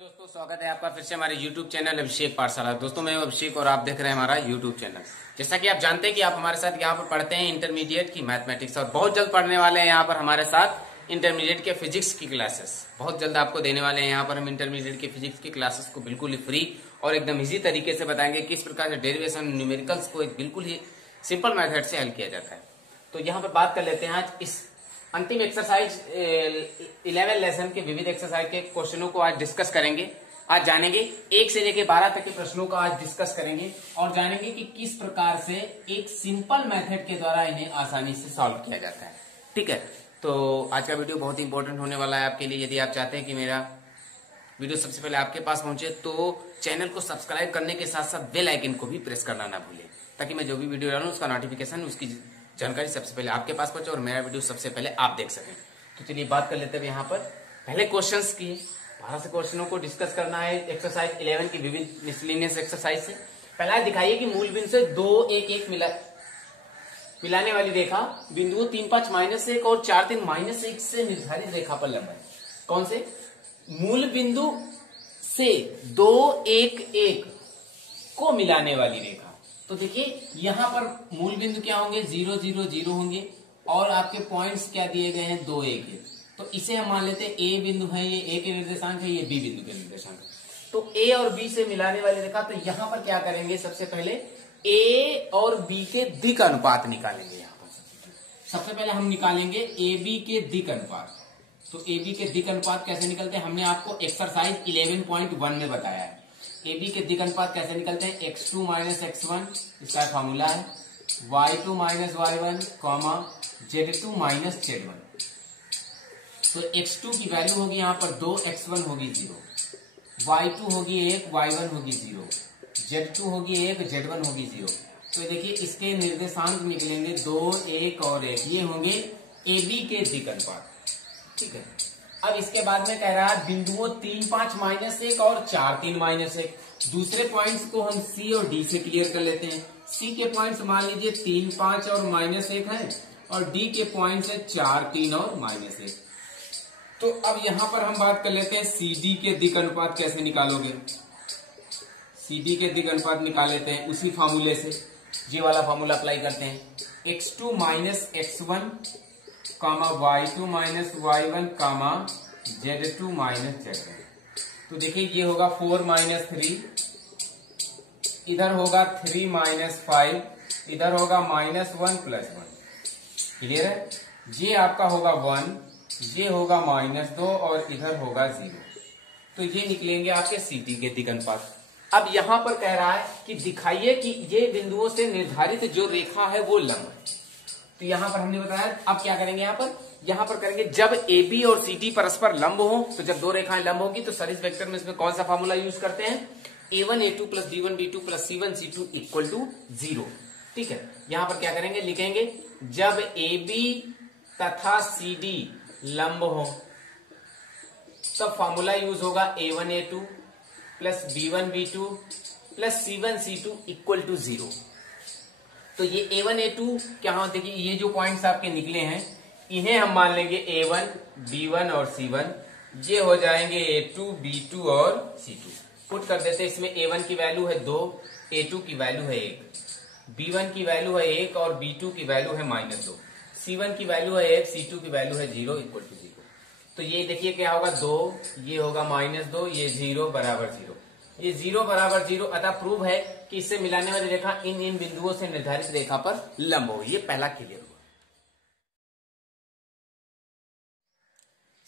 दोस्तों, स्वागत है आपका फिर से हमारे YouTube चैनल अभिषेक पाठशाला। दोस्तों, मैं अभिषेक और आप देख रहे हैं हमारा YouTube चैनल। जैसा कि आप जानते हैं कि आप हमारे साथ यहाँ पर पढ़ते हैं इंटरमीडिएट की मैथमेटिक्स, और बहुत जल्द पढ़ने वाले हैं यहाँ पर हमारे साथ इंटरमीडिएट के फिजिक्स की क्लासेस। बहुत जल्द आपको देने वाले हैं यहाँ पर हम इंटरमीडिएट के फिजिक्स की क्लासेस को बिल्कुल ही फ्री और एकदम इजी तरीके से बताएंगे किस प्रकार से डेरिवेशन न्यूमेरिकल्स को एक बिल्कुल ही सिंपल मेथड से हल किया जाता है। तो यहाँ पर बात कर लेते हैं आज इस अंतिम एक्सरसाइज 11 लेसन के विविध एक्सरसाइज के क्वेश्चनों को आज डिस्कस करेंगे। आज जानेंगे 1 से लेकर 12 तक के प्रश्नों का आज डिस्कस करेंगे और जानेंगे कि किस प्रकार से एक सिंपल मेथड के द्वारा इन्हें आसानी से सॉल्व किया जाता है। ठीक है, तो आज का वीडियो बहुत ही इंपॉर्टेंट होने वाला है आपके लिए। यदि आप चाहते हैं कि मेरा वीडियो सबसे पहले आपके पास पहुंचे तो चैनल को सब्सक्राइब करने के साथ साथ बेल आइकन को भी प्रेस करना ना भूलें, ताकि मैं जो भी वीडियो डालूं उसका नोटिफिकेशन, उसकी जानकारी सबसे पहले आपके पास पहुंचे और मेरा वीडियो सबसे पहले आप देख सकें। तो चलिए बात कर लेते हैं यहाँ पर पहले क्वेश्चंस की। 12 से क्वेश्चनों को डिस्कस करना है एक्सरसाइज 11 की विविध मिसलिनियस एक्सरसाइज से। पहला दिखाइए कि मूल बिंदु से 2 1 1 मिलाने वाली रेखा बिंदुओं 3 5 -1 और 4 3 -1 से निर्धारित रेखा पर लंब है। कौन से? मूल बिंदु से 2 1 1 को मिलाने वाली रेखा। तो देखिए यहां पर मूल बिंदु क्या होंगे? 0 0 0 होंगे और आपके पॉइंट्स क्या दिए गए हैं? 2 1 1। तो इसे हम मान लेते हैं ए बिंदु है, ये ए के निर्देशांक है, ये बी बिंदु के निर्देशांक है। तो ए और बी से मिलाने वाली रेखा, तो यहां पर क्या करेंगे? सबसे पहले ए और बी के दिक अनुपात निकालेंगे। यहां पर सबसे पहले हम निकालेंगे ए बी के दिक अनुपात। तो ए बी के दिक अनुपात कैसे निकलते हैं? हमने आपको एक्सरसाइज 11.1 में बताया है। ए बी के दिक अनुपात कैसे निकलते हैं? x2 - x1 इसका फॉर्मूला है, y2 - y1, z2 - z1। तो x2 की वैल्यू होगी यहाँ पर 2, x1 होगी 0, y2 होगी 1, y1 होगी 0, z2 होगी 1, z1 होगी 0। तो देखिए इसके निर्देशांक निकलेंगे 2 1 और 1, ये होंगे ए बी के दिक अनुपात। ठीक है, अब इसके बाद में कह रहा है बिंदुओं 3 5 -1 और 4 3 -1। दूसरे पॉइंट्स को हम सी और डी से क्लियर कर लेते हैं। सी के पॉइंट्स मान लीजिए 3 5 और -1 है, और डी के पॉइंट्स है 4 3 और -1। तो अब यहां पर हम बात कर लेते हैं सी डी के दिक अनुपात कैसे निकालोगे। सी डी के दिक अनुपात निकाल लेते हैं उसी फॉर्मूले से, ये वाला फॉर्मूला अप्लाई करते हैं। x2 - x1, y2 - y1, z2 - z1। तो देखिए ये होगा 4 - 3, इधर होगा 3 - 5, इधर होगा -1 + 1। क्लियर है? ये आपका होगा 1, ये होगा -2 और इधर होगा 0। तो ये निकलेंगे आपके सीटी के दिक अनुपात। अब यहां पर कह रहा है कि दिखाइए कि ये बिंदुओं से निर्धारित जो रेखा है वो लंब है। तो यहां पर हमने बताया, अब क्या करेंगे? यहां पर करेंगे जब ए बी और सी डी परस्पर लंब हो, तो जब दो रेखाएं लंब होगी तो सदिश वेक्टर में इसमें कौन सा फॉर्मूला यूज करते हैं? a1 a2 + b1 b2 + c1 c2 = 0। ठीक है, यहां पर क्या करेंगे? लिखेंगे जब ए बी तथा सी डी लंब हो तब फॉर्मूला यूज होगा a1 a2 + b1 b2 + c1 c2 = 0। तो ये a1 a2 क्या हो? देखिए ये जो पॉइंट्स आपके निकले हैं इन्हें हम मान लेंगे a1 b1 और c1। ये हो जाएंगे a2 b2 और c2। पुट कर देते हैं। इसमें a1 की वैल्यू है 2, a2 की वैल्यू है 1, b1 की वैल्यू है 1 और b2 की वैल्यू है -2, c1 की वैल्यू है 1, c2 की वैल्यू है 0 = 0। तो ये देखिए क्या होगा? 2, ये होगा -2, ये 0 = 0, ये 0 = 0। अतः प्रूव है कि इससे मिलाने वाली रेखा इन बिंदुओं से निर्धारित रेखा पर लंब हो। ये पहला क्लियर हुआ।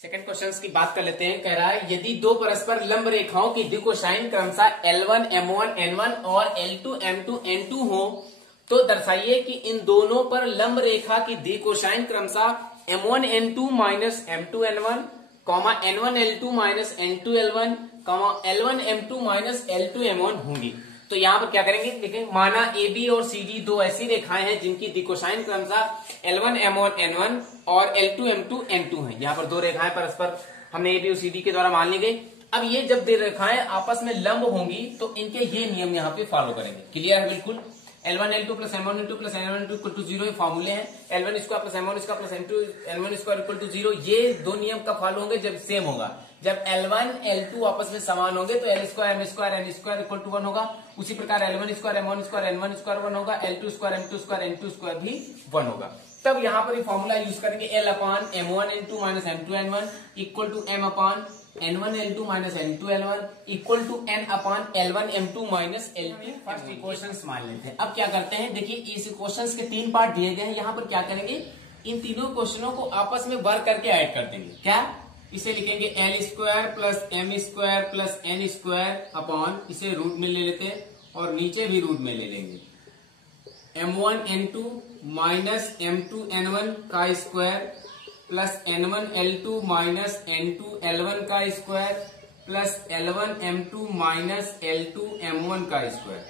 सेकंड क्वेश्चन की बात कर लेते हैं। कह रहा है यदि दो परस्पर लंब रेखाओं की दिक्कोसाइन क्रमशः L1 M1 N1 और L2 M2 N2 हो, तो दर्शाइए कि इन दोनों पर लंब रेखा की दिक्कोसाइन क्रमशः M1 N2 - M2 N1, N1 L2 - N2 L1, L1 M2 - L2 M1 होंगी। तो यहां पर क्या करेंगे? देखें, माना ए बी और सी डी दो ऐसी रेखाएं हैं जिनकी दिक्कोसाइन क्रमशः L1 M1 N1 और L2 M2 N2 है। यहाँ पर दो रेखाएं परस्पर हमने ए बी और सी डी के द्वारा मान ली गई। अब ये जब दो रेखाएं आपस में लंब होंगी तो इनके ये नियम यहाँ पे फॉलो करेंगे। क्लियर है? बिल्कुल। L1 L2 + M1 N2 + N1 N2 = 0 ये फॉर्मूले हैं। L1² + M1² + N2 N1² = 0, ये दो नियम कब फॉलो होंगे? जब सेम होगा। जब L1 L2 आपस में समान होंगे तो L square M square N square equal to 1 होगा। उसी प्रकार L1 square M1 square N1 square 1 होगा, L2 square M2 square N2 square भी 1 होगा। तब यहाँ पर ये फॉर्मूला यूज करेंगे L upon M1 N2 minus M2 N1 equal to M upon N1 L2 minus N2 L1 equal to N upon L1 M2 minus L2। First equations मान लेते हैं। अब क्या करते हैं, देखिए इस इक्वेशंस के 3 पार्ट दिए गए हैं। यहाँ पर क्या करेंगे, इन तीनों क्वेश्चनों को आपस में वर्क करके ऐड कर देंगे। क्या, इसे लिखेंगे L square plus M square plus N square upon, इसे रूट में ले लेते हैं और नीचे भी रूट में ले लेंगे, M1 N2 minus M2 N1 का square plus N1 L2 minus N2 L1 का square plus L1 M2 minus L2 M1 का स्क्वायर,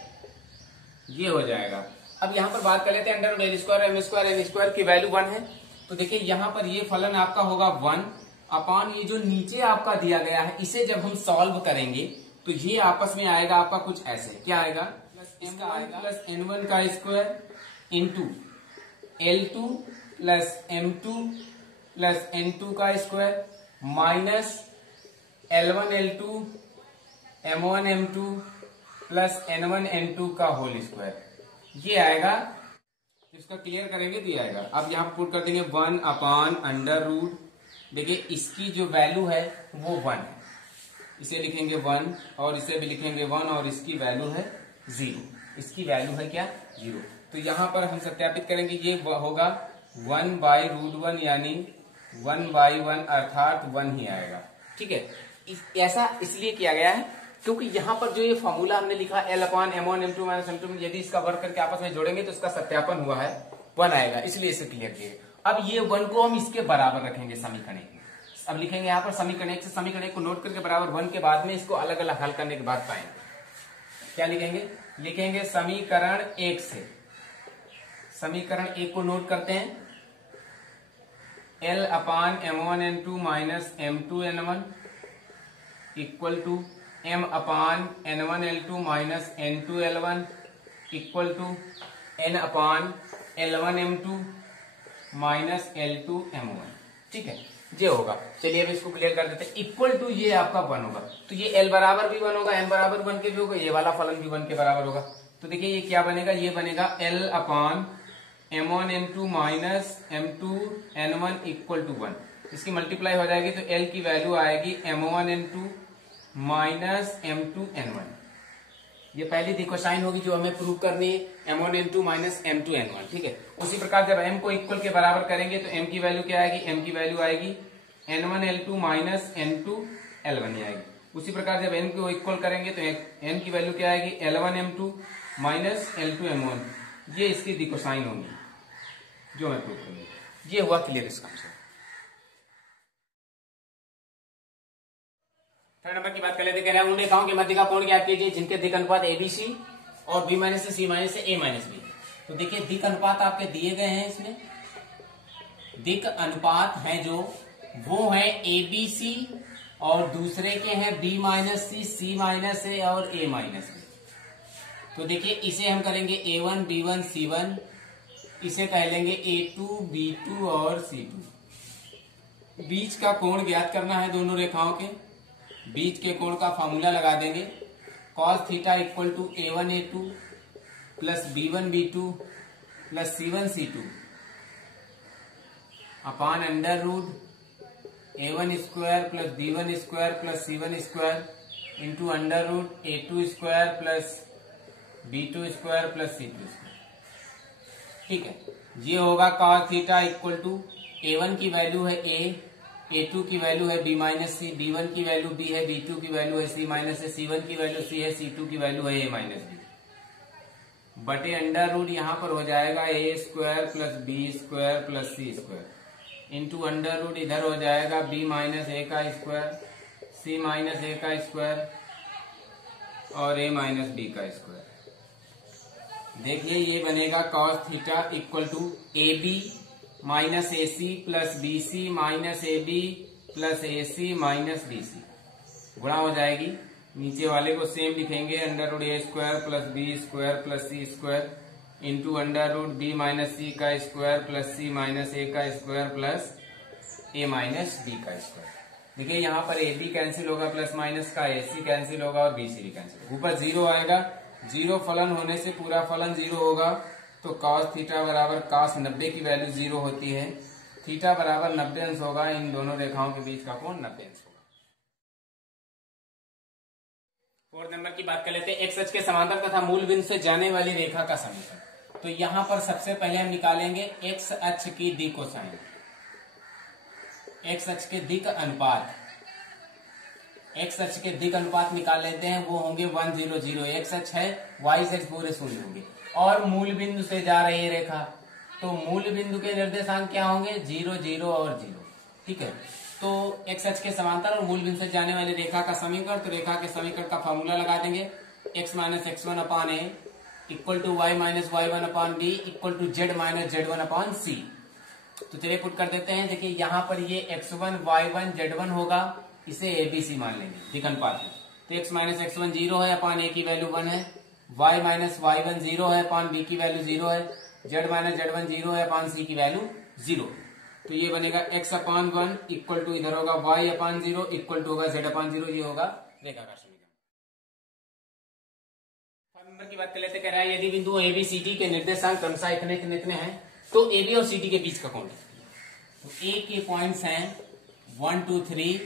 ये हो जाएगा। अब यहाँ पर बात कर लेते हैं under L square M square N square की वैल्यू 1 है, तो देखिए यहाँ पर ये फलन आपका होगा 1 अपान ये जो नीचे आपका दिया गया है, इसे जब हम सॉल्व करेंगे तो ये आपस में आएगा आपका कुछ ऐसे, क्या आएगा, इसका आएगा प्लस N1 का square into L2 plus M2 plus N2 का square minus L1 L2 M1 M2 plus N1 N2 का होल स्क्वायर, ये आएगा। इसका क्लियर करेंगे तो ये आएगा। अब यहाँ पुट कर देंगे 1 अपान अंडर रूट, देखिए इसकी जो वैल्यू है वो 1 है, इसे लिखेंगे 1 और इसे भी लिखेंगे 1 और इसकी वैल्यू है 0, इसकी वैल्यू है क्या, 0। तो यहाँ पर हम सत्यापित करेंगे, ये होगा 1 बाई रूट 1 यानी 1 बाई 1 अर्थात 1 ही आएगा। ठीक है, ऐसा इसलिए किया गया है क्योंकि यहाँ पर जो ये फॉर्मूला हमने लिखा L upon M1 M2 minus M2, यदि इसका वर्क करके आपस में जोड़ेंगे तो इसका सत्यापन हुआ है 1 आएगा, इसलिए इसे क्लियर किए। अब ये 1 को हम इसके बराबर रखेंगे समीकरण में। अब लिखेंगे यहाँ पर समीकरण 1 से समीकरण 1 को नोट करके बराबर 1 के बाद में इसको अलग अलग हल करने के बाद पाएंगे। क्या लिखेंगे, लिखेंगे समीकरण 1 से, समीकरण 1 को नोट करते हैं, L upon M1 N2 minus M2 N1 equal to M upon N1 L2 minus N2 L1 equal to N upon L1 M2 minus L2 M1। ठीक है, ये होगा। चलिए अब इसको क्लियर कर देते हैं। इक्वल टू ये आपका 1 होगा, तो ये L बराबर भी 1 होगा, M बराबर 1 के भी होगा, ये वाला फलन भी 1 के बराबर होगा। तो देखिए ये क्या बनेगा, ये बनेगा L upon M1 N2 minus M2 N1 equal to 1। इसकी मल्टीप्लाई हो जाएगी तो L की वैल्यू आएगी M1 N2 minus M2 N1। ये पहली दिकोसाइन होगी जो हमें प्रूव करनी है, M1 N2 minus M2 N1। ठीक है, उसी प्रकार जब M को इक्वल के बराबर करेंगे तो M की वैल्यू क्या आएगी, M की वैल्यू आएगी N1 L2 minus N2 L1 ही आएगी। उसी प्रकार जब N को इक्वल करेंगे तो N की वैल्यू क्या आएगी, L1 M2 minus L2 M1। ये इसकी दिकोसाइन होगी जो हमें प्रूव करनी है। ये हुआ क्लियर इसका आंसर। थर्ड नंबर की बात कर लेते, कह रहे हैं उन रेखाओं के मध्य का कोण ज्ञात कीजिए जिनके दिक् अनुपात ABC और B माइनस से C माइनस से A माइनस B। तो देखिए दिक् अनुपात आपके दिए गए हैं, इसमें दिक् अनुपात हैं जो वो हैं ABC और दूसरे के हैं B minus C, C minus A और A माइनस B। तो देखिए इसे हम करेंगे A1 B1 C1, इसे कह लेंगे A2 B2 और C2। बीच का कोण ज्ञात करना है दोनों रेखाओं के, बीच के कोण का फॉर्मूला लगा देंगे, cos theta equal to A1 A2 plus B1 B2 plus C1 C2 upon under root A1 square plus B1 square plus C1 square into under root A2 square plus B2 square plus C2 square. ठीक है, ये होगा cos theta equal to A1 की value है A, A2 की value है B minus C, B1 की value B है, B2 की वैल्यू है C माइनस C, C1 की वैल्यू C है, C2 की वैल्यू है A माइनस B बटे अंडर रूट यहाँ पर हो जाएगा A square plus B square plus C square into under root इधर हो जाएगा B माइनस A का स्क्वायर, C माइनस A का स्क्वायर और A माइनस B का स्क्वायर। देखिए ये बनेगा cos theta equal to AB minus AC plus BC minus AB plus AC minus BC गुणा हो जाएगी, नीचे वाले को सेम लिखेंगे under root A square plus B square plus C square into under root B minus C का square plus C minus A का square plus A minus B का स्क्वायर। देखिए यहाँ पर ए बी कैंसिल होगा, plus minus का A C cancel होगा और बी सी भी कैंसिल होगा। ऊपर जीरो आएगा, जीरो फलन होने से पूरा फलन जीरो होगा, तो cos थीटा बराबर cos 90 की वैल्यू जीरो होती है। थीटा बराबर 90 अंश होगा, इन दोनों रेखाओं के बीच का कोण 90 अंश होगा। फोर्थ नंबर की बात कर लेते हैं, एक्स अक्ष के समांतर तथा मूल बिंदु से जाने वाली रेखा का समीकरण। तो यहां पर सबसे पहले हम निकालेंगे एक्स अक्ष की दिक कोसाइन, एक्स अक्ष के दिक अनुपात, एक्स अक्ष के दिक अनुपात निकाल लेते हैं, वो होंगे 1 0 0। एक्स अक्ष है, वाई अक्ष पूरे शून्य होंगे और मूल बिंदु से जा रही है रेखा, तो मूल बिंदु के निर्देशांक क्या होंगे 0 0 और 0। ठीक है, तो एक्स अक्ष के समांतर और मूल बिंदु से जाने वाली रेखा का समीकरण, तो रेखा के समीकरण का फॉर्मूला लगा देंगे, x minus x1 upon A equal to Y minus y1 upon B equal to z minus z1 upon C. तो चलिए पुट कर देते हैं। देखिए यहाँ पर ये x1 y1 z1 होगा, इसे ABC मान लेंगे दिक अनुपात में। तो x माइनस x1 0 है, अपान a की वैल्यू 1 है, y माइनस y1 0 है, अपान b की वैल्यू 0 है, z माइनस z1 0 है, अपान c की वैल्यू 0। तो ये बनेगा x अपान 1 इक्वल टू इधर होगा y अपान 0 इक्वल टू होगा z अपान 0। ये होगा रेखा का समीकरण। नंबर की बात कर लेते, कह रहा है यदि बिंदु ए बी सी डी के निर्देशांक क्रमशः इतने इतने हैं, तो ए बी और सी डी के बीच का कोण। तो ए के पॉइंट्स हैं 1 2 3,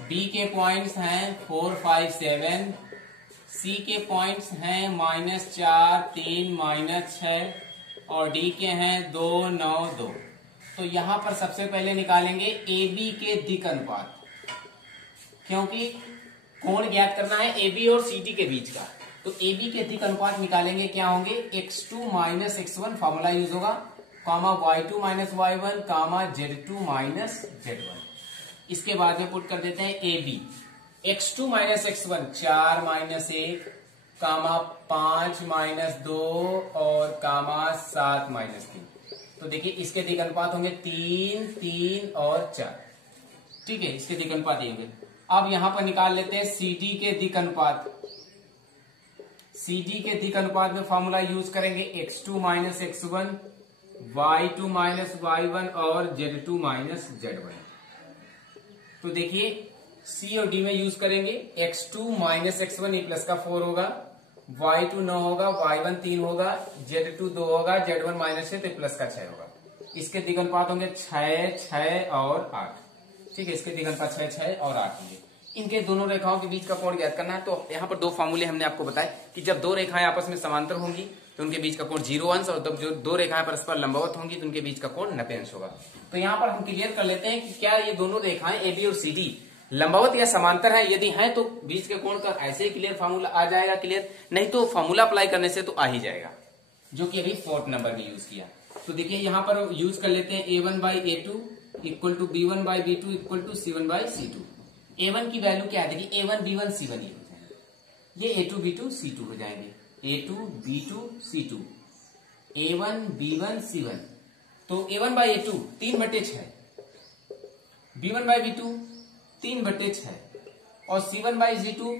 बी के पॉइंट्स हैं 4 5 7, सी के पॉइंट्स हैं -4 3 -6 और डी के हैं 2 9 2। तो यहां पर सबसे पहले निकालेंगे ए बी के दिक अनुपात, क्योंकि कोण ज्ञात करना है ए बी और सी डी के बीच का। तो ए बी के दिक अनुपात निकालेंगे, क्या होंगे x2 minus x1 formula use होगा, कामा y2 माइनस y1 कामा z2 माइनस z1। इसके बाद में पुट कर देते हैं A B, x2 minus x1 4 minus 1 comma 5 minus 2 और कामा 7 माइनस 3। तो देखिए इसके दिक अनुपात होंगे 3 3 और 4। ठीक है, इसके दिक अनुपात ये होंगे। अब यहां पर निकाल लेते हैं सी डी के दिक अनुपात। सी डी के दिक अनुपात में फॉर्मूला यूज करेंगे x2 minus x1, y2 minus y1 और z2 माइनस z1। तो देखिए सी और डी में यूज करेंगे x2 माइनस x1 ये प्लस का 4 होगा, y2 9 होगा, y1 3 होगा, z2 2 होगा, z1 माइनस है तो प्लस का 6 होगा। इसके दिक अनुपात होंगे 6 6 और 8। ठीक है, इसके दिक अनुपात 6 6 और 8 होंगे। इनके दोनों रेखाओं के बीच का कोण ज्ञात करना है। तो यहाँ पर दो फार्मूले हमने आपको बताए कि जब दो रेखाएं आपस में समांतर होंगी तो उनके बीच का कोण 0 अंश, और जब जो दो रेखाएं परस्पर लंबवत होंगी तो उनके बीच का कोण 90 अंश होगा। तो यहाँ पर हम क्लियर कर लेते हैं कि क्या ये दोनों रेखाएं ए बी और सी डी लंबवत या समांतर है। यदि है तो बीच के कोण का ऐसे ही क्लियर फार्मूला आ जाएगा क्लियर, नहीं तो फार्मूला अप्लाई करने से तो आ ही जाएगा, जो कि अभी 4th नंबर में यूज किया। तो देखिए यहाँ पर यूज कर लेते हैं a1 by a2 equal to b1 by b2 equal to c1 by c2। a1 की वैल्यू क्या है, देखिए a1 b1 c1 ये हो जाएंगे, ये a2 b2 c2 हो जाएंगे, a2 b2 c2, a1 b1 c1। तो a1 by a2 3/6, b1 by b2 3/6 और c1 बाई c2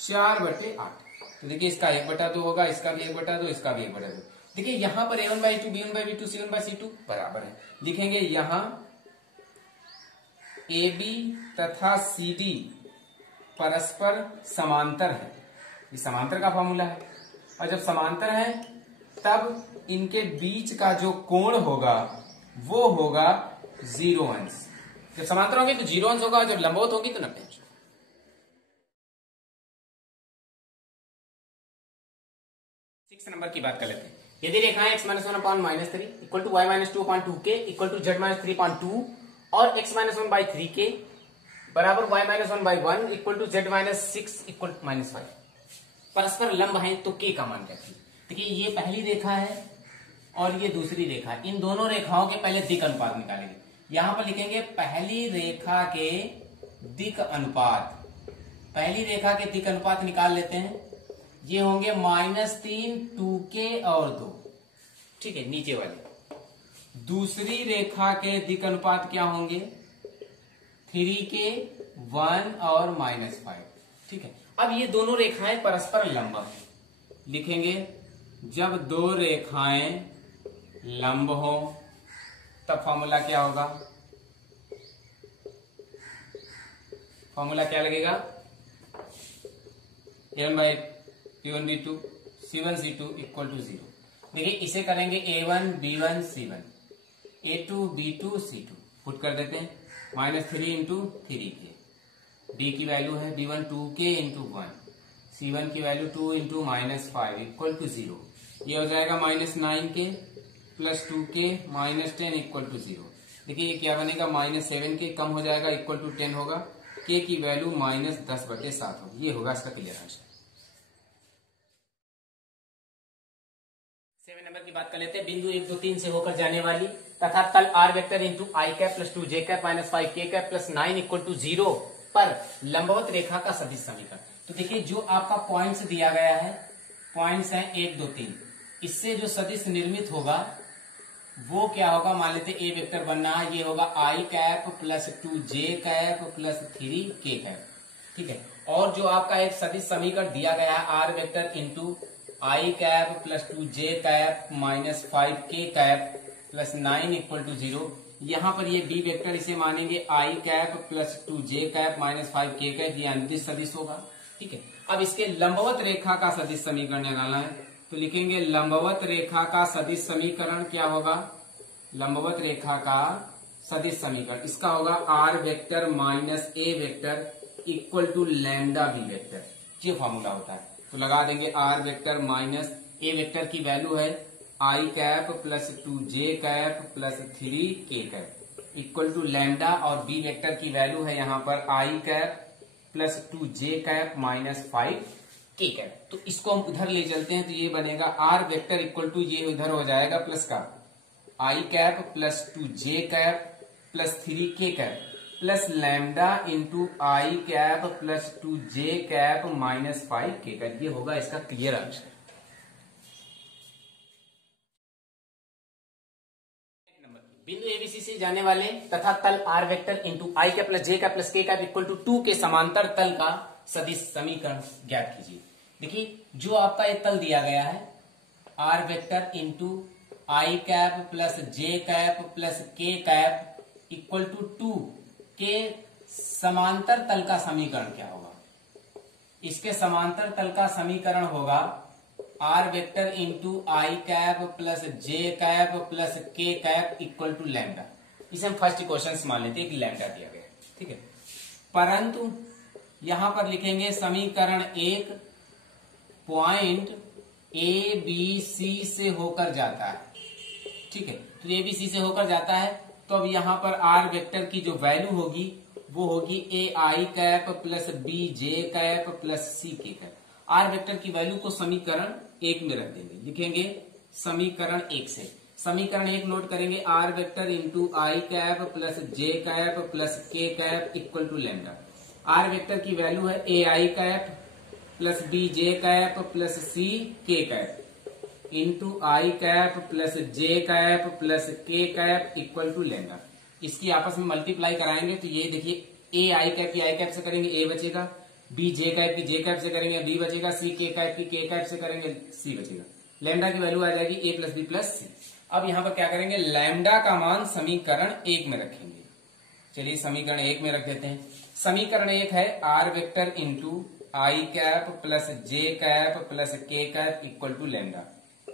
4/8। तो देखिए इसका 1/2 होगा, इसका भी 1/2, इसका भी 1/2। देखिए यहाँ पर a1 by 2 b1 by b2 c1 by c2 बराबर है। लिखेंगे यहाँ AB तथा CD परस्पर समांतर है, ये समांतर का फॉर्मूला है। और जब समांतर है तब इनके बीच का जो कोण होगा वो होगा 0 अंश। जब समांतर होंगे तो 0 अंश होगा, जब लंबवत होगी तो 90 अंश। 6 नंबर की बात कर लेते हैं। यदि रेखाएं x minus 1 upon minus 3 equal to y minus 2 upon 2k equal to z minus 3 upon 2 और x माइनस 1 बाई 3k बराबर y minus 1 by 1 equal to z minus 6 equal to minus 5 परस्पर लंब है, तो k का मान क्या है। देखिए ये पहली रेखा है और ये दूसरी रेखा है। इन दोनों रेखाओं के पहले दिक अनुपात निकालेंगे। यहां पर लिखेंगे पहली रेखा के दिक अनुपात, पहली रेखा के दिक अनुपात निकाल लेते हैं। ये होंगे -3 2k और 2। ठीक है, नीचे वाले। दूसरी रेखा के दिक अनुपात क्या होंगे 3k 1 और -5। ठीक है, अब ये दोनों रेखाएं परस्पर लंब हैं। लिखेंगे जब दो रेखाएं लंब हो तब फॉर्मूला क्या होगा, फॉर्मूला क्या लगेगा, A1/P1B2 C1C2 इक्वल टू 0। देखिए इसे करेंगे A1 B1 C1 A2 B2 C2 put कर देते हैं, -3 इंटू 3K। B की वैल्यू है B1 2K इंटू 1, C1 की वैल्यू 2 इंटू -5 इक्वल टू 0। ये हो जाएगा -9K plus 2K -10 equal to 0। देखिए ये क्या बनेगा, -7K कम हो जाएगा इक्वल टू 10 होगा, K की वैल्यू -10/7 होगी। ये होगा इसका क्लियर आंसर। 7 नंबर की बात कर लेते हैं। बिंदु 1 2 3 से होकर जाने वाली तथा तल r vector into I cap plus 2 J cap minus 5K cap plus 9 equal to 0 पर लंबवत रेखा का सदिश समीकरण। तो देखिए जो आपका पॉइंट्स दिया गया है, पॉइंट्स हैं 1 2 3, इससे जो सदिश निर्मित होगा वो क्या होगा, मान लेते ए वेक्टर बनना है, ये होगा आई cap plus 2 J cap plus 3K cap, ठीक है। और जो आपका एक सदिश समीकरण दिया गया है R vector into I cap plus 2 J cap minus 5K cap plus 9 equal to 0। यहाँ पर ये बी वेक्टर इसे मानेंगे I cap plus 2 J cap minus 5K cap, ये अनुदिश सदिश होगा, ठीक है। अब इसके लंबवत रेखा का सदिश समीकरण निकालना है, तो लिखेंगे लंबवत रेखा का सदिश समीकरण क्या होगा, लंबवत रेखा का सदिश समीकरण इसका होगा R vector minus A vector equal to lambda B vector, ये फॉर्मूला होता है। तो लगा देंगे R vector minus A vector की वैल्यू है I cap plus 2 J cap plus 3K cap equal to lambda, और बी वेक्टर की वैल्यू है यहाँ पर I cap plus 2 J cap minus 5K cap. तो इसको हम उधर ले चलते हैं, तो ये बनेगा आर वेक्टर इक्वल टू, ये उधर हो जाएगा प्लस का I cap plus 2 J cap plus 3K cap plus lambda into I cap plus 2 J cap minus 5K cap, ये होगा इसका क्लियर आंसर। बिंदु एबीसी से जाने वाले तथा तल R vector into I cap plus J cap plus K cap equal to 2 के समांतर तल का सदिश समीकरण ज्ञात कीजिए। देखिए जो आपका एक तल दिया गया है R vector into I cap plus J cap plus K cap equal to 2 के समांतर तल का समीकरण क्या होगा, इसके समांतर तल का समीकरण होगा R vector into I cap plus J cap plus K cap equal to lambda. इसे हम फर्स्ट क्वेश्चन मान लेते हैं कि लैम्डा दिया गया, ठीक है। परंतु यहां पर लिखेंगे समीकरण एक पॉइंट ए बी सी से होकर जाता है, ठीक है। तो ए बी सी से होकर जाता है, तो अब यहां पर आर वेक्टर की जो वैल्यू होगी वो होगी A I cap plus B J cap plus C K cap. R vector की वैल्यू को समीकरण 1 में रख देंगे, लिखेंगे समीकरण 1 से, समीकरण 1 नोट करेंगे R vector into I cap plus J cap plus K cap equal to lambda. R vector की वैल्यू है A I cap plus B J cap plus C K cap into I cap plus J cap plus K cap equal to lambda. इसकी आपस में multiply कराएंगे तो ये देखिए ए I cap की आई कैप से करेंगे ए बचेगा, बी जे कैप की जे कैप से करेंगे बी बचेगा, C K कैप की K कैप से करेंगे C बचेगा। लैम्डा की वैल्यू आ जाएगी A plus B plus C। अब यहां पर क्या करेंगे, लैम्डा का मान समीकरण 1 में रखेंगे। चलिए समीकरण 1 में रख देते हैं। समीकरण 1 है R vector into I cap plus J cap plus K cap equal to lambda.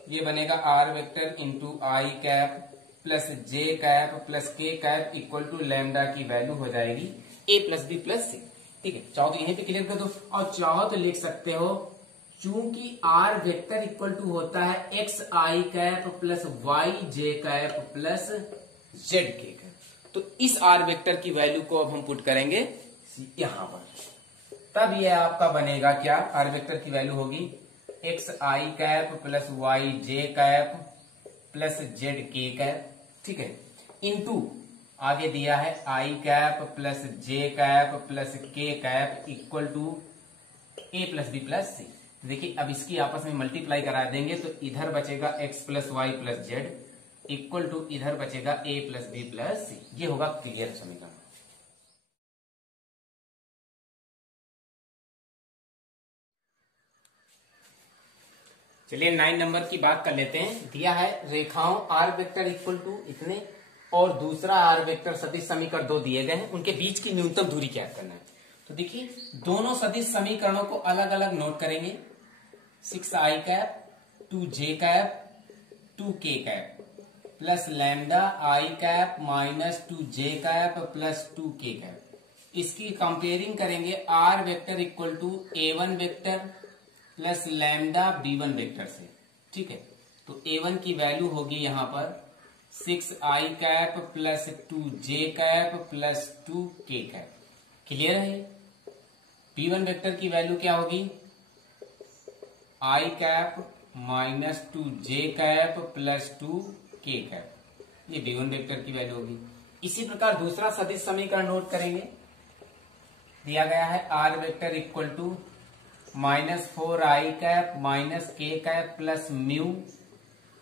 ये बनेगा R vector into I cap plus J cap plus K cap equal to lambda की वैल्यू हो जाएगी A plus B plus C, ठीक है। चाहो तो यहीं पे क्लियर कर दो, और चाहो तो लिख सकते हो चूंकि आर वेक्टर इक्वल टू होता है x I cap plus Y J cap plus Z K cap, तो इस आर वेक्टर की वैल्यू को अब हम पुट करेंगे यहां पर, तब यह आपका बनेगा क्या, आर वेक्टर की वैल्यू होगी X I cap plus Y J cap plus Z K cap, ठीक है, इंटू आगे दिया है I cap plus J cap plus K cap equal to A plus B plus C। देखिए अब इसकी आपस में मल्टीप्लाई करा देंगे तो इधर बचेगा x plus Y plus Z equal to इधर बचेगा a plus B plus C। ये होगा क्लियर समीकरण। चलिए 9 नंबर की बात कर लेते हैं। दिया है रेखाओं आर वेक्टर इक्वल टू इतने और दूसरा आर वेक्टर सदिश समीकरण 2 दिए गए हैं, उनके बीच की न्यूनतम दूरी ज्ञात करना है। तो देखिए दोनों सदिश समीकरणों को अलग अलग नोट करेंगे। 6i cap 2j cap 2k cap plus lambda i cap minus 2j cap plus 2k cap. इसकी कंपेयरिंग करेंगे r vector equal to a1 vector plus lambda b1 vector से। ठीक है, तो a1 की वैल्यू होगी यहां पर 6i cap plus 2j cap plus 2k cap. Clear है? b1 वेक्टर की वैल्यू क्या होगी? i cap minus 2j cap plus 2k cap, ये b1 वेक्टर की वैल्यू होगी। इसी प्रकार दूसरा सदिश समीकरण नोट करेंगे। दिया गया है r vector equal to minus 4i cap minus k cap plus mu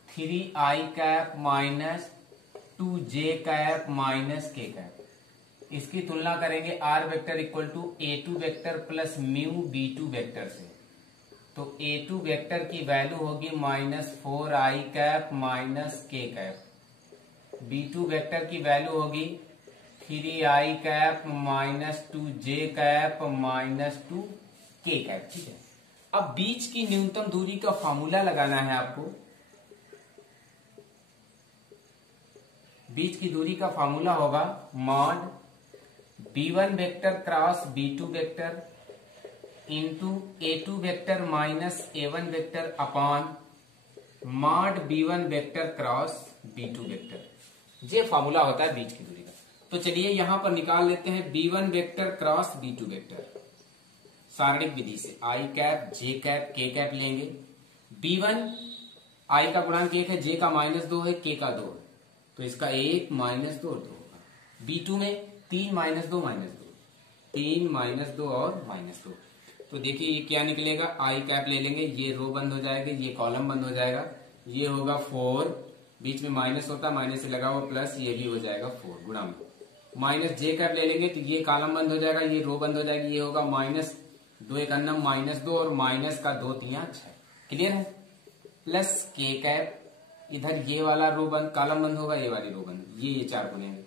3i cap minus 2j cap minus k cap. इसकी तुलना करेंगे r vector equal to a2 vector plus mu b2 vector से। तो a2 vector की value होगी minus 4i cap minus k cap. b2 vector की value होगी 3i cap minus 2j cap minus 2k cap. ठीक है, अब बीच की न्यूनतम दूरी का फॉर्मूला लगाना है आपको। बीच की दूरी का फॉर्मूला होगा mod b1 vector cross b2 vector into a2 vector minus a1 vector upon mod b1 vector cross b2 vector. ये फॉर्मूला होता है बीच की दूरी का। तो चलिए यहां पर निकाल लेते हैं b1 vector cross b2 vector सारणिक विधि से। i cap j cap k cap लेंगे। b1 i का गुणांक 1 है, j का -2 है, k का 2 है, तो इसका 1 -2 2 होगा। b2 में 3 -2 -2 3 -2 और -2। तो देखिए ये क्या निकलेगा, i कैप ले लेंगे, ये रो बंद हो जाएगा, ये कॉलम बंद हो जाएगा, ये होगा 4, बीच में माइनस होता, माइनस से लगा हुआ प्लस, ये भी हो जाएगा 4 गुणा में। माइनस j कैप ले लेंगे तो ये कॉलम बंद हो जाएगा, ये रो बंद हो जाएगी, ये होगा -2 1 -2 और माइनस का 2 3 6। क्लियर है? प्लस k कैप, इधर ये वाला रो बंद कॉलम बंद होगा, ये वाली रो बंद, ये 4 गुनेंगे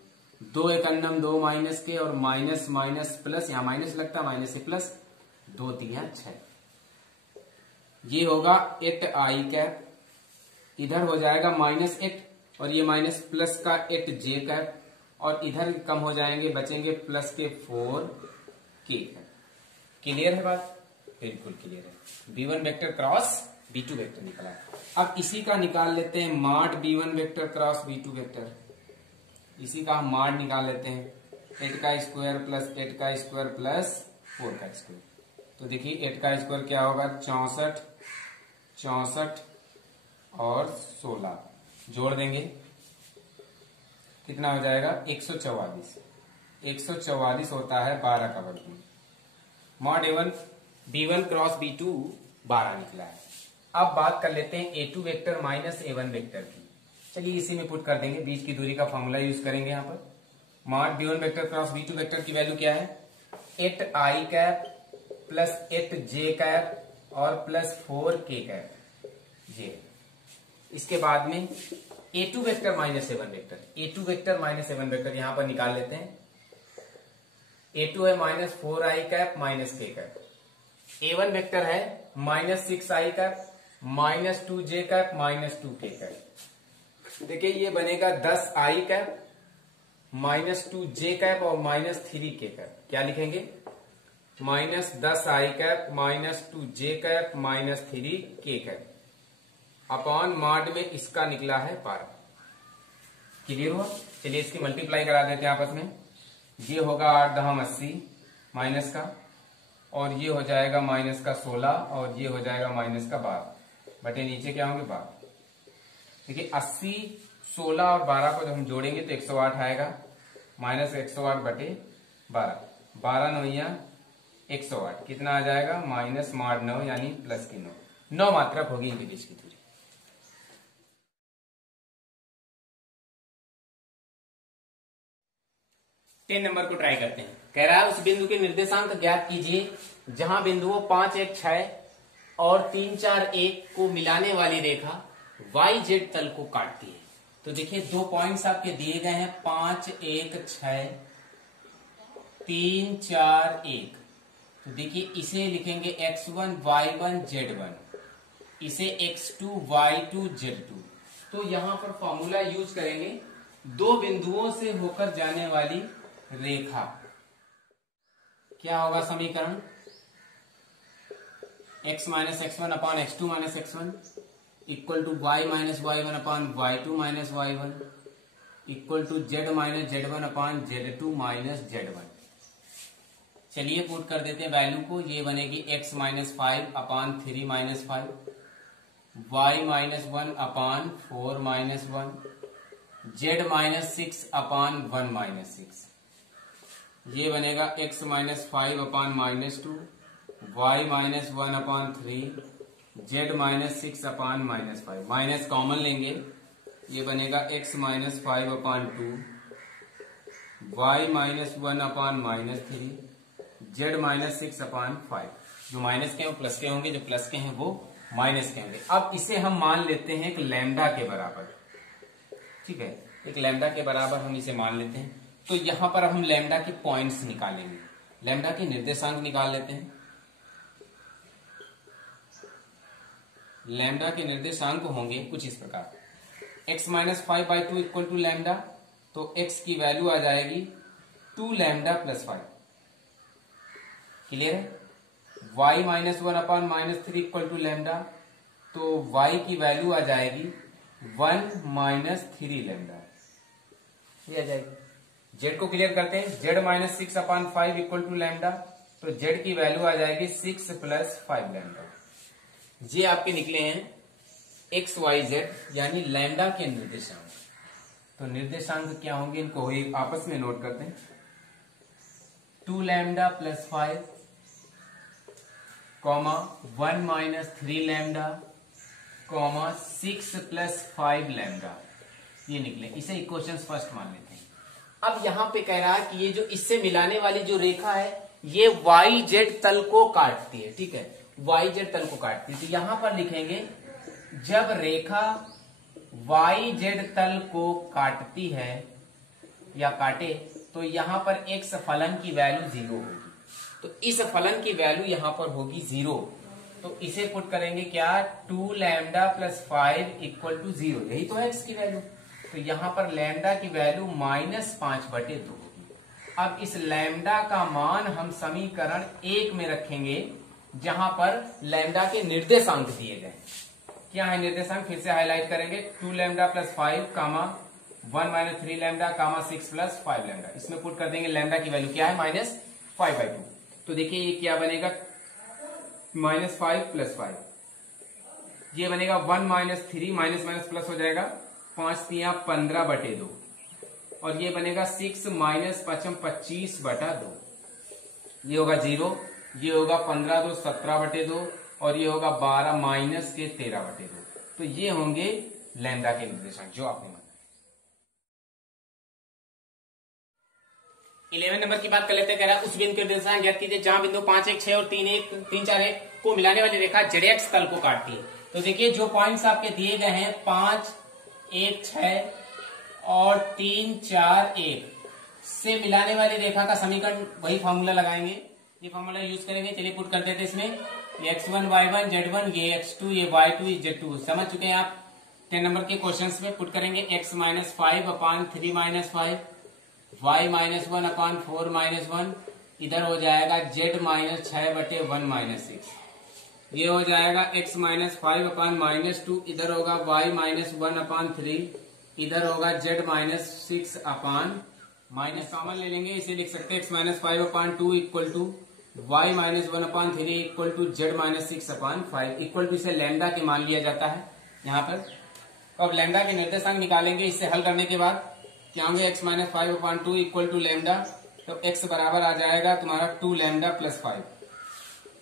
2 1 2 माइनस के और माइनस माइनस प्लस, यहाँ माइनस लगता माइनस से प्लस 2 3 6। ये होगा 8i कैप, इधर हो जाएगा -8 और ये माइनस प्लस का 8j कैप और इधर कम हो जाएंगे, बचेंगे प्लस के 4k कैप। क्लियर है बात? बिल्कुल क्लियर है। b1 vector cross b2 vector निकला है। अब इसी का निकाल लेते हैं mod b1 vector cross b2 vector. इसी का हम मॉड निकाल लेते हैं 8 का स्क्वायर प्लस 8 का स्क्वायर प्लस 4 का स्क्वायर। तो देखिए 8 का स्क्वायर क्या होगा, 64 64 और 16 जोड़ देंगे, कितना हो जाएगा 144। 144 होता है 12 का वर्ग। मॉड b1 क्रॉस b2 12 निकला है। अब बात कर लेते हैं a2 vector minus a1 vector की। चलिए इसी में पुट कर देंगे, बीच की दूरी का फॉर्मूला यूज करेंगे यहाँ पर। Mod b1 vector cross b2 vector की वैल्यू क्या है, 8i cap plus 8j cap और प्लस 4k कैप जे। इसके बाद में a2 vector minus a1 vector, a2 vector minus a1 vector यहां पर निकाल लेते हैं। a2 है minus 4i cap minus k cap, a1 vector है minus 6i cap minus 2j cap minus 2k cap. देखिए ये बनेगा 10i cap minus 2j cap और माइनस 3k कैप। क्या लिखेंगे, minus 10i cap minus 2j cap minus 3k cap upon mod में इसका निकला है 12। क्लियर हुआ? चलिए इसकी मल्टीप्लाई करा देते हैं आपस में। ये होगा 8 10 80 माइनस का, और ये हो जाएगा माइनस का 16 और ये हो जाएगा माइनस का 12 बटे नीचे क्या होंगे 12। देखिए 80 16 और 12 को जब हम जोड़ेंगे तो 108 आएगा, माइनस 108 बटे 12, 12 9 108, कितना आ जाएगा माइनस मॉड 9 यानी प्लस की 9 मात्रक होगी इनके बीच की दूरी। 10 नंबर को ट्राई करते हैं। कह रहा है उस बिंदु के निर्देशांक ज्ञात कीजिए जहां बिंदुओं 5 1 6 और 3 4 1 को मिलाने वाली रेखा YZ तल को काटती है। तो देखिए 2 पॉइंट्स आपके दिए गए हैं 5 1 6 3 4 1। तो देखिए इसे लिखेंगे x1 y1 z1, इसे x2 y2 z2। तो यहां पर फॉर्मूला यूज करेंगे दो बिंदुओं से होकर जाने वाली रेखा। क्या होगा समीकरण? x minus x1 upon x2 minus x1 equal to y minus y1 upon y2 minus y1 equal to z minus z1 upon z2 minus z1। चलिए पुट कर देते हैं वैल्यू को। ये बनेगी x minus 5 upon 3 minus 5, y minus 1 upon 4 minus 1, z minus 6 upon 1 minus 6। ये बनेगा x minus 5 upon minus 2, y minus 1 upon 3, z minus 6 upon minus 5। Minus common लेंगे, ये बनेगा x minus 5 upon 2, y minus 1 upon minus 3, z minus 6 upon 5। जो minus के हैं वो plus के होंगे, जो प्लस के हैं वो माइनस के होंगे। अब इसे हम मान लेते हैं एक लैम्डा के बराबर, ठीक है, एक लैम्डा के बराबर हम इसे मान लेते हैं। तो यहां पर अब हम लैम्डा के पॉइंट्स निकालेंगे, लैम्डा के निर्देशांक निकाल लेते हैं। लैम्डा के निर्देशांक होंगे कुछ इस प्रकार, x minus 5/2 equal to lambda, तो x की वैल्यू आ जाएगी 2 लैम्डा प्लस 5। क्लियर है? y minus 1 upon minus 3 equal to lambda, तो y की वैल्यू आ जाएगी 1 माइनस 3 लैम्डा, ये आ जाएगी। z को क्लियर करते हैं, z minus 6 upon 5 equal to lambda, तो z की वैल्यू आ जाएगी 6 प्लस 5 लैम्डा। ये आपके निकले हैं x y z यानी लैम्डा के निर्देशांक। तो निर्देशांक क्या होंगे, इनको एक आपस में नोट करते हैं। 2 lambda plus 5 comma 1 minus 3 lambda comma 6 plus 5 lambda, ये निकले। इसे इक्वेशंस फर्स्ट मान लेते हैं। अब यहां पे कह रहा है कि ये जो इससे मिलाने वाली जो रेखा है ये वाई जेड तल को काटती है, ठीक है, वाई जेड तल को काटती है। तो यहां पर लिखेंगे जब रेखा वाई जेड तल को काटती है या काटे तो यहां पर x फलन की वैल्यू 0 होगी। तो इस फलन की वैल्यू यहां पर होगी 0। तो इसे पुट करेंगे क्या, 2 लैम्डा प्लस 5 इक्वल टू 0, यही तो है x की वैल्यू। तो यहां पर लैम्डा की वैल्यू -5/2 होगी। अब इस लैम्डा का मान हम समीकरण 1 में रखेंगे जहां पर लैम्डा के निर्देशांक दिए गए। क्या है निर्देशांक, फिर से हाईलाइट करेंगे। 2 लैम्डा प्लस 5 कामा 1 माइनस 3 लैम्डा कामा 6 प्लस 5 लैम्डा। इसमें पुट कर देंगे लैम्डा की वैल्यू क्या है, -5/2। तो देखिए ये क्या बनेगा, -5 प्लस 5, ये बनेगा 1 माइनस 3, माइनस माइनस प्लस हो जाएगा, 5 3 15/2, और ये बनेगा 6 माइनस 5 25/2, ये होगा 0, ये होगा 15 2 17/2, और ये होगा 12 माइनस के 13/2। तो ये होंगे लैम्डा के निर्देशांक जो आपने माना। 11 नंबर की बात कर लेते हैं। कह रहा है उस बिंदु के निर्देशांक ज्ञात कीजिए जहां बिंदु 5 1 6 और 3 1 3 4 1 को मिलाने वाली रेखा जेडएक्स तल को काटती है। तो देखिए जो पॉइंट्स आपके दिए गए हैं 5 1 6 और 3 4 1 से मिलाने वाली रेखा का समीकरण वही फॉर्मूला लगाएंगे, ये फॉर्मूला यूज करेंगे। चलिए पुट कर देते हैं इसमें, x1 y1 z1, ये x2 ये y2 ये z2 समझ चुके हैं आप। 10 नंबर के क्वेश्चंस में पुट करेंगे x minus 5 upon 3 minus 5, y minus 1 upon 4 minus 1, इधर हो जाएगा z माइनस 6/1 माइनस 6, ये हो जाएगा x माइनस 5 अपॉन माइनस 2, इधर होगा y माइनस 1 अपॉन 3, इधर होगा z minus 6 upon minus common ले लेंगे, इसे लिख सकते हैं x minus 5 upon 2 equal to y minus 1 upon 3 equal to z minus 6 upon 5 equal to, इसे लैम्डा के मान लिया जाता है यहाँ पर। तो अब लैम्डा के निर्देशांक निकालेंगे। इससे हल करने के बाद क्या होंगे, x minus 5 upon 2 equal to lambda, तो x बराबर आ जाएगा तुम्हारा 2 लैम्डा प्लस 5,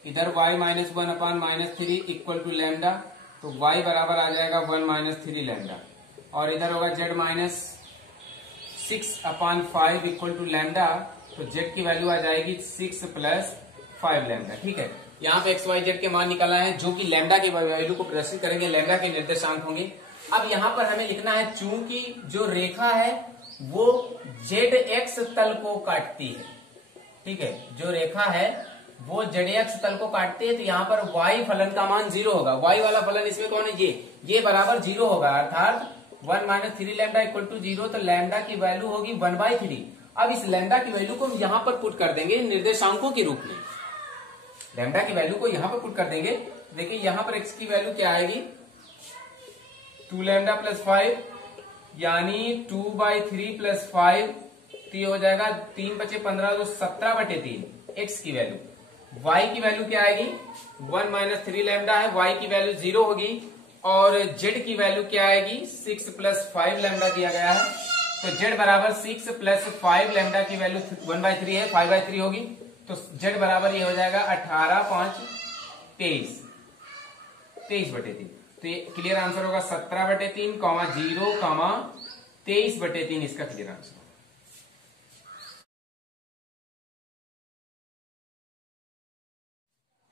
इधर y minus 1 upon minus 3 equal to lambda, तो y बराबर आ जाएगा 1 माइनस 3 लैम्डा, और इधर होगा z minus 6 upon 5 equal to lambda, तो z की वैल्यू आ जाएगी 6 प्लस 5 लैम्डा। ठीक है, यहाँ पे x y z के मान निकाला है जो कि लैम्डा की वैल्यू को प्रदर्शित करेंगे, लैम्डा के निर्देशांक होंगे। अब यहाँ पर हमें लिखना है चूंकि जो रेखा है वो ZX तल को काटती है, ठीक है, जो रेखा है वो ZX तल को काटते हैं तो यहाँ पर y फलन का मान 0 होगा। y वाला फलन इसमें कौन है? ये बराबर 0 होगा, अर्थात 1 माइनस 3 लैम्डा इक्वल टू 0, तो लैम्डा की वैल्यू होगी 1/3। अब इस लैम्डा की वैल्यू को हम यहाँ पर पुट कर देंगे निर्देशांकों के रूप में। लैम्डा की वैल्यू को यहाँ पर पुट कर देंगे। देखिए यहाँ पर x की वैल्यू क्या आएगी? 2 लैम्डा प्लस 5 यानी 2/3 प्लस 5, तो ये हो जाएगा 3 बचे 15 तो 17/3 x की वैल्यू। y की वैल्यू क्या आएगी? 1 माइनस 3 लैम्डा है, y की वैल्यू 0 होगी। और z की वैल्यू क्या आएगी? 6 प्लस 5 लैम्डा दिया गया है, तो z बराबर 6 प्लस 5 लैम्डा की वैल्यू 1/3 है, 5/3 होगी, तो z बराबर ये हो जाएगा 18 5 23, 23/3। तो ये क्लियर आंसर होगा 17/3, 0, 23/3 इसका क्लियर आंसर।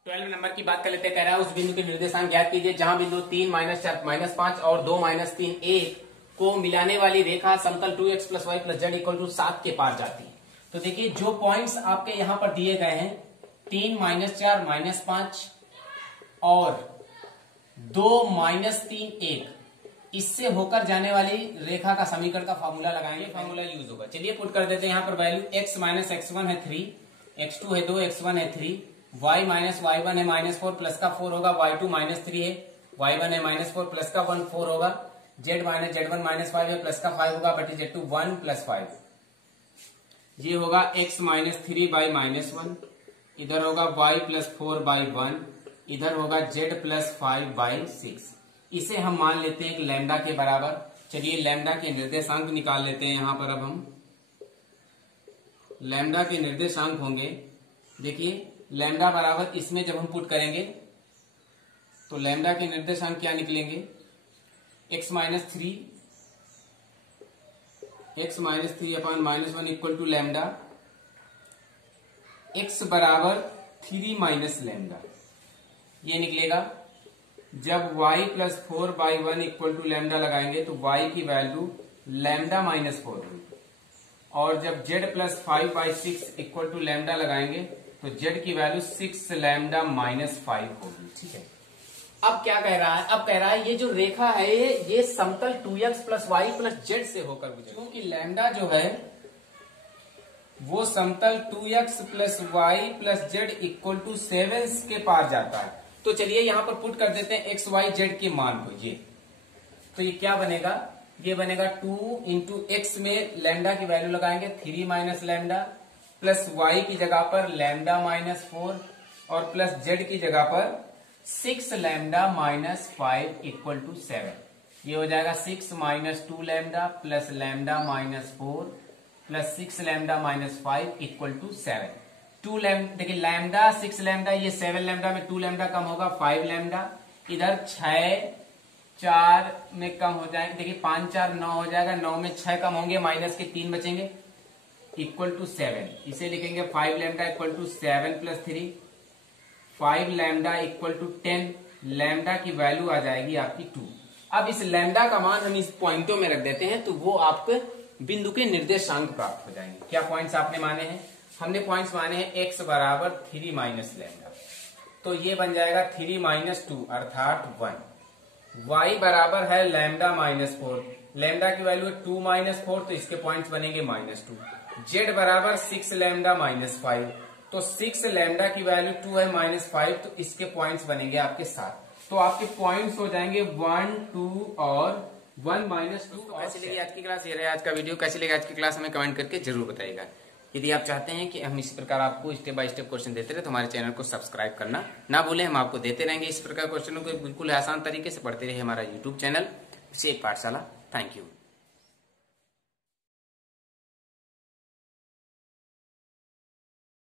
12 नंबर की बात कर लेते हैं। कह रहा है उस बिंदु के निर्देशांक ज्ञात कीजिए जहां बिंदु 3 माइनस 4 माइनस 5 और 2 माइनस 3 1 को मिलाने वाली रेखा समतल 2x plus Y plus Z equal to 7 के पार जाती है। तो देखिए जो पॉइंट्स आपके यहां पर दिए गए हैं 3 माइनस 4 माइनस 5 और 2 माइनस 3 1, इससे होकर जाने वाली रेखा का समीकरण का फॉर्मूला लगाएंगे। फॉर्मूला यूज होगा। चलिए पुट कर देते हैं यहाँ पर वैल्यू। x माइनस x1 है 3, x2 है 2, x1 है 3, y माइनस y1 है माइनस 4 प्लस का 4 होगा, y2 माइनस 3 है, y1 है माइनस 4 प्लस का 1 4 होगा, z माइनस z1 माइनस 5 है प्लस का 5 होगा, बटी z2 1 प्लस 5। ये होगा x माइनस 3 बाई माइनस 1, इधर होगा y प्लस 4 बाई 1, इधर होगा z प्लस 5 बाई 6। इसे हम मान लेते हैं लैम्डा के बराबर। चलिए लैम्डा के निर्देशांक निकाल लेते हैं। यहां पर अब हम लैम्डा के निर्देशांक होंगे, देखिए लैम्डा बराबर इसमें जब हम पुट करेंगे तो लैम्डा के निर्देशांक क्या निकलेंगे? x minus 3 upon minus 1 equal to lambda, x बराबर 3 माइनस लैम्डा, ये निकलेगा। जब y plus 4 by 1 equal to lambda लगाएंगे तो y की वैल्यू लैम्डा माइनस 4 होगी, और जब z plus 5 by 6 equal to lambda लगाएंगे तो z की वैल्यू 6 लैम्डा माइनस 5 होगी। ठीक है, अब क्या कह रहा है? अब कह रहा है ये जो रेखा है ये समतल 2x plus Y plus Z से होकर गुजरे, क्योंकि लैम्डा जो है वो समतल 2x plus Y plus Z equal to 7 के पार जाता है। तो चलिए यहां पर पुट कर देते हैं x y z के मान को। ये तो ये क्या बनेगा? ये बनेगा 2 इंटू एक्स में लैम्डा की वैल्यू लगाएंगे 3 माइनस लैम्डा, प्लस y की जगह पर लैम्डा माइनस 4 और प्लस z की जगह पर 6 लैम्डा माइनस 5 इक्वल टू 7। ये हो जाएगा 6 minus 2 lambda plus lambda minus 4 plus 6 lambda minus 5 equal to 7। 2 lambda, देखिए लैम्डा 6 लैम्डा, ये 7 लैम्डा में 2 लैम्डा कम होगा 5 लैम्डा, इधर 6 4 में कम हो जाएंगे, देखिए 5 4 9 हो जाएगा, 9 में 6 कम होंगे, माइनस के 3 बचेंगे इक्वल टू 7। इसे लिखेंगे 5 lambda equal to 7 plus 3, 5 lambda equal to 10, lambda की वैल्यू आ जाएगी आपकी 2। अब इस लैम्डा का मान हम इस पॉइंटों में रख देते हैं तो वो आपके बिंदु के निर्देशांक प्राप्त हो जाएंगे। क्या पॉइंट्स आपने माने हैं? हमने पॉइंट्स माने हैं x बराबर 3 माइनस लैम्डा, तो ये बन जाएगा 3 माइनस 2 अर्थात 1। y बराबर है लैम्डा माइनस 4, लैम्डा की वैल्यू है 2 माइनस 4, तो इसके पॉइंट्स बनेंगे माइनस 2। z बराबर 6 लैम्डा माइनस 5, तो 6 लैम्डा की वैल्यू 2 है माइनस 5, तो इसके पॉइंट्स बनेंगे आपके 7। तो आपके पॉइंट्स हो जाएंगे 1 2 और 1 माइनस 2। कैसी लगी आज की क्लास? ये रहा आज का वीडियो। कैसी लगी आज की क्लास हमें कमेंट करके जरूर बताइएगा। यदि आप चाहते हैं कि हम इसी प्रकार आपको स्टेप बाय स्टेप क्वेश्चन देते रहे तो हमारे चैनल को सब्सक्राइब करना ना भूलें। हम आपको देते रहेंगे इस प्रकार क्वेश्चनों को बिल्कुल आसान तरीके से पढ़ते रहे हमारा यूट्यूब चैनल अभिषेक पाठशाला। Thank you.